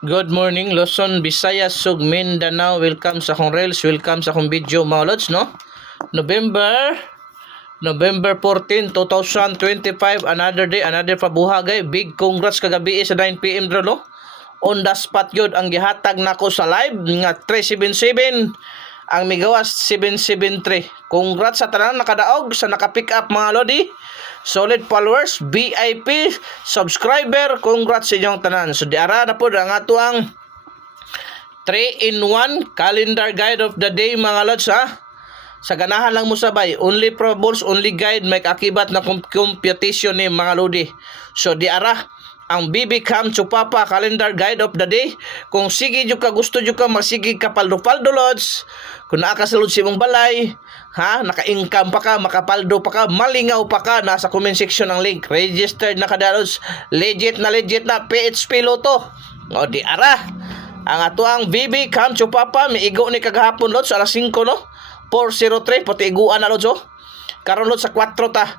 Good morning, Luzon, Visayas, Sug, Mindanao. Welcome sa akong reels, welcome sa akong video, mga lods, no? November 14, 2025, another day, another pabuhagay. Big congrats kagabi sa 9 PM dro, no? On the spot yun ang gihatag nako sa live nga 377 ang migawas 773. Congrats sa tanan nakadaog sa naka-pick up, mga lodi. Solid followers, VIP, subscriber, congrats sa inyong tanan. So diara na po ang ato ang 3-in-1 calendar guide of the day, mga lods, ha. Sa ganahan lang mo sabay, only probables, only guide, may akibat na computation ni mga lodi. So diara ang BB Cam Chupapa calendar guide of the day. Kung sige jud ka, gusto jud ka magsige ka paldo-paldo, lods. Kung naa ka sa lods imong balay, ha, naka-income pa ka, makapaldo pa ka, malingaw pa ka, nasa comment section ang link. Registered na ka, lods. Legit na PHP Lotto. O di ara ang ato ang BB Cam Chupapa miigo ni kagahapon, lods, alas 5, no? 403 pati iguan na, lods, oh. Karon, lods, sa 4 ta.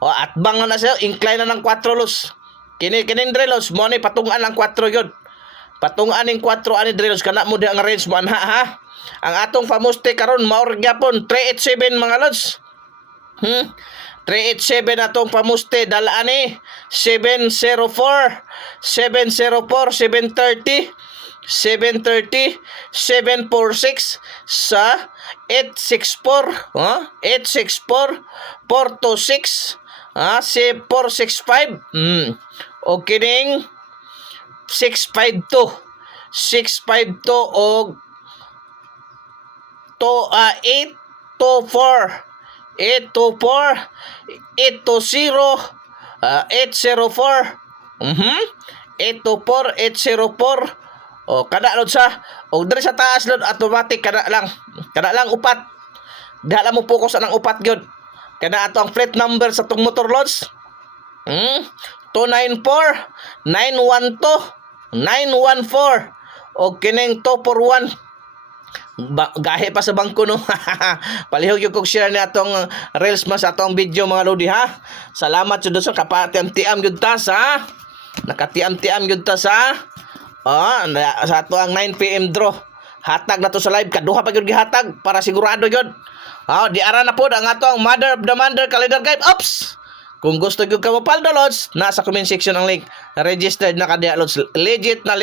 At bang na siya, incline na ng 4, lods. Kini Drelos mo ni patungan ang 4 yun. Patungan ning 4 ani Drelos kana mo di ang range mo anha, ha. Ang atong pamuste karon maor gyapon 387, mga lods. 387 atong pamuste dala ani 704 730 746 sa 864, 864 426, si 465, o kining 652 og 824 820 804, 804 o kada lod sa o diri sa taas, lod, automatic kada lang upat. Diha mo focus anang upat gyud. Kana ato ang plate number sa tong motor, lods. 294 912 914 o kining 241. Gahe pa sa bangko, no. Palihog yung kog share ni atong reels mas atong video, mga lodi, ha. Salamat jud sa kapatiam-tiam gyud ta sa nakatiam-tiam gyud ta sa ato ang 9 PM draw. Hatag na to sa live, kaduha pa gyud gihatag para sigurado gyud. Di ara na po ang ato ang Mother of the Mother calendar guide. Ops! Kung gusto gyud ka mo paldo, lods, nasa comment section ang link. Registered na ka diha, lods. Legit na,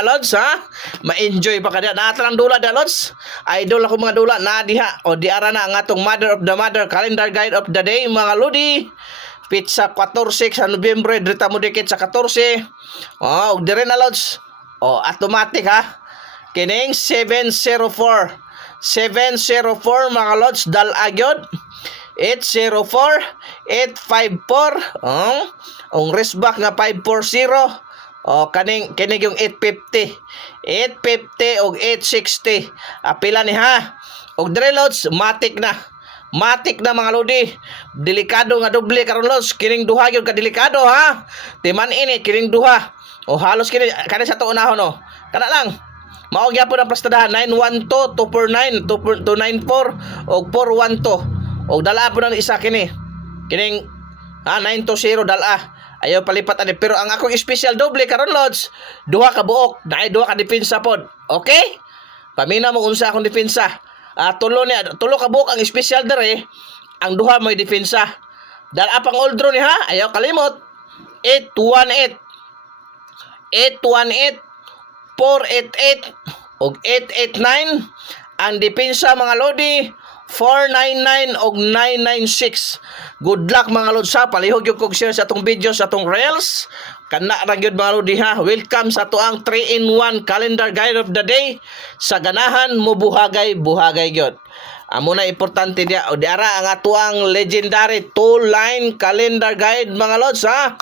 lods, ha. Ma-enjoy pa ka diha. Naatalang dula diha, lods. Idol ako, mga dula na diha. O di ara na ang atong Mother of the Mother calendar guide of the day, mga lodi. Pizza 14 sa Nobyembre, drita mo dikit sa 14. O dire na, lods. Automatic, ha. Kining 704 mga lods, dal agyod 804 854, ang resback nga 540, kaning yung 850 og 860 apila ni, ha. Og dire, lods, matik na mga lodi. Delikado nga doble karon, lods. Kining duha gyud ka delikado, ha. Timan ini kining duha halos kini sa to unahon, no. Kana lang mao gyapon ang plastadahan 912 249 294 og 412 og dala po ng isa kining 920 dala. Ayaw palipat ani, pero ang akong special doble karon, lods, duha ka buok, naay duha ka depensa pod. Okay, pamina mo unsa akong depensa. Tulo ka buok ang special dere, ang duha mo'y depensa. Dala pang old draw ni, ha. Ayaw kalimot 818 488 og 889. Ang depensa, mga lodi, 499 og 996. Good luck, mga lods, sa palihog yung kog share sa atong video, sa atong reels. Kana ra gyud, mga lodi, ha. Welcome sa ato ang 3-in-1 calendar guide of the day. Sa ganahan mo buhagay gyud. Amo na importante dia. O diara ang ato ang legendary 2-line calendar guide, mga lods, ha.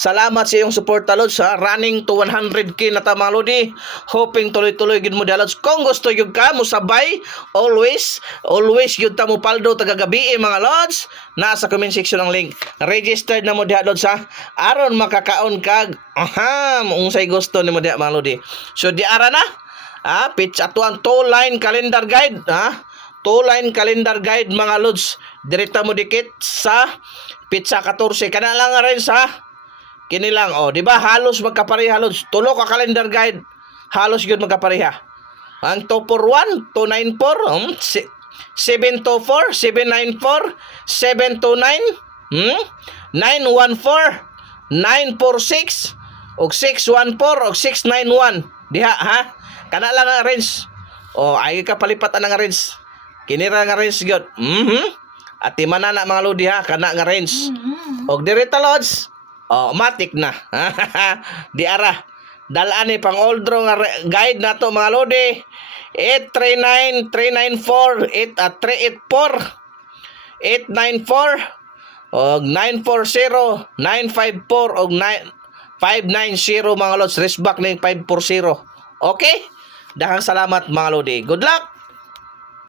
Salamat sa iyong support, lods, ha. Running to 100k na ta, mga lodi. Hoping tuloy-tuloy gid mo dia, lods. Kung gusto gyud ka mo sabay, always gyud ta mo paldo tagagabi, mga lods. Nasa comment section ang link. Registered na mo dia, lods, ha. Aron makakaon kag unsay gusto nimo dia, mga lodi. So diara na, pitch ato ang 2-line calendar guide, ha. 2-line calendar guide, mga lods. Direkta mo dikit sa pizza 14. Kana lang rin sa Kini lang, oh, di ba? Halos magkapareha, halos. Tulo ka calendar guide. Halos yun magkapareha. Ang 241, 294, 724, 794, 729, 914, 946, og 614, og 691. Diha, ha? Kana lang ang range. O, ay ka palipatan nga range. Kinira nga range gyud. At timana na mga lodi ha, kana nga range. Og direta lods, matik na. Di ara. Dalaan ni pang oldro nga guide nato mga lodi. 839 394 384 894 og 940 954 og 590 mga lods. Rest back ning 540. Okay? Dahang salamat mga lodi. Good luck!